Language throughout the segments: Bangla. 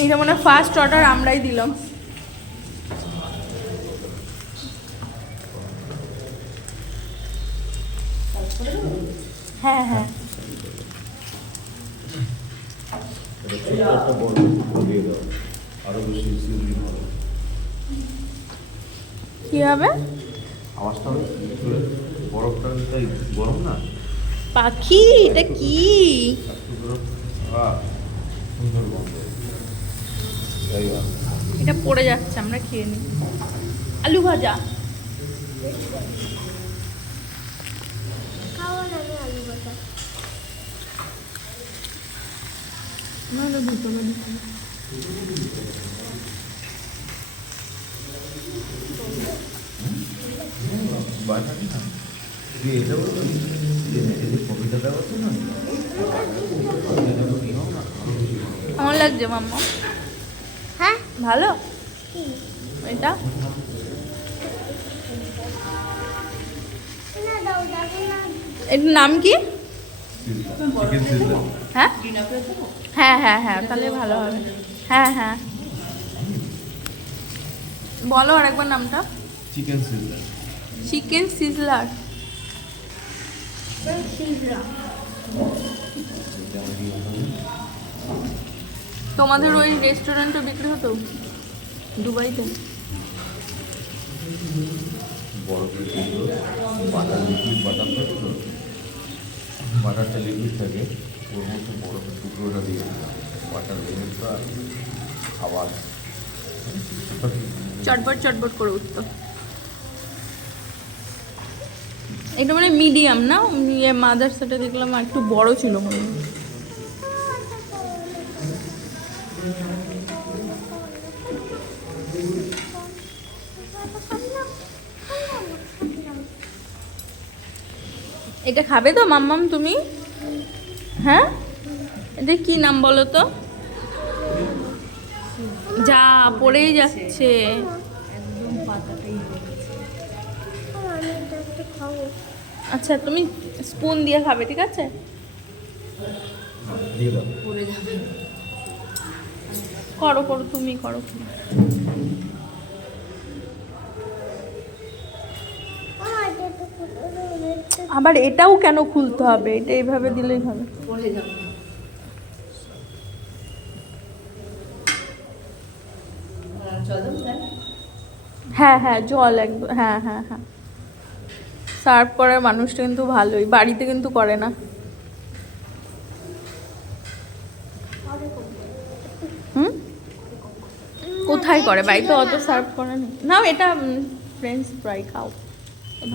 এইটা মানে ফার্স্ট অর্ডার আমরাই দিলাম। হ্যাঁ হ্যাঁ কি হবে? গরম না পাখি, এটা কি? এটা পড়ে যাচ্ছে, আমরা খেয়ে নিই। আলু ভাজা কেমন লাগছে মাম্মা? হ্যাঁ ভালো। এটা এটার নাম কি? হ্যাঁ হ্যাঁ হ্যাঁ হ্যাঁ তাহলে ভালো হবে। হ্যাঁ হ্যাঁ বলো আরেকবার নামটা। Chicken sizzler. Chicken sizzler. তোমাদের ওই রেস্টুরেন্টে বিক্রি হতো দুবাইতে? বাটার লিকুইড বাটার থাকে তো, বাটারটা লিকুইড থাকে, ওর মধ্যে বরফের টুকরোটা দিয়ে বাটার লিকুইডটা আবার চটবট চটবট করে উঠতো। এটা মানে মিডিয়াম না, মাদার্সাটা দেখলাম একটু বড় ছিল মনে হয়। এটা খাবে তো মাম্মাম তুমি? হ্যাঁ এটা কি নাম বলো তো? যা পড়েই যাচ্ছে। আচ্ছা তুমি স্পুন দিয়ে খাবে, ঠিক আছে? করো করো তুমি করো। আবার এটাও কেন খুলতে হবে? এটা এইভাবে দিলেই হবে। হ্যাঁ হ্যাঁ জল একদম, হ্যাঁ হ্যাঁ হ্যাঁ। সার্ভ করার মানুষটা কিন্তু ভালোই, বাড়িতে কিন্তু করে না। হুম কোথায় করে? বাড়িতে অত সার্ভ করে না। নাও এটা ফ্রেঞ্চ ফ্রাই খাও,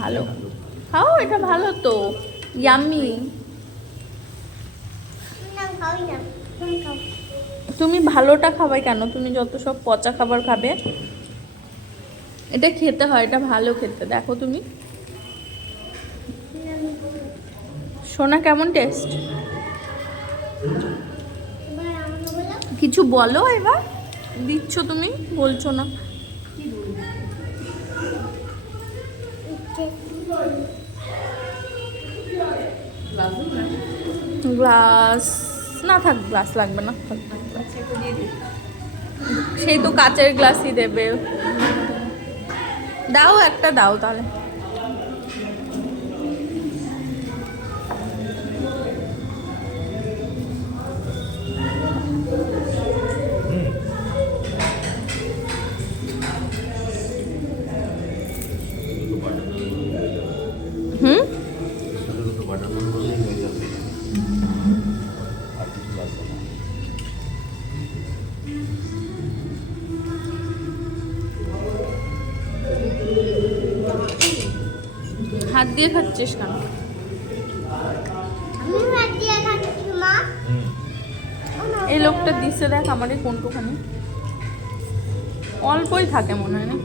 ভালো খাও, এটা ভালো তো, ইয়াম্মি। তুমি ভালোটা খাবে কেন? তুমি যত সব পচা খাবার খাবে। এটা খেতে হয়, এটা ভালো খেতে। দেখো তুমি সোনা কেমন টেস্ট? কিছু বলো এবার, দিচ্ছ তুমি, বলছো না। গ্লাস না থাক, গ্লাস লাগবে না। সেই তো কাচের গ্লাসই দেবে। দাও একটা দাও তাহলে। হুম হাত দিয়ে খাচ্ছিস কেন? এই লোকটা দিছে দেখ আমারে কোনটুখানি, অল্পই থাকে মনে হয় না।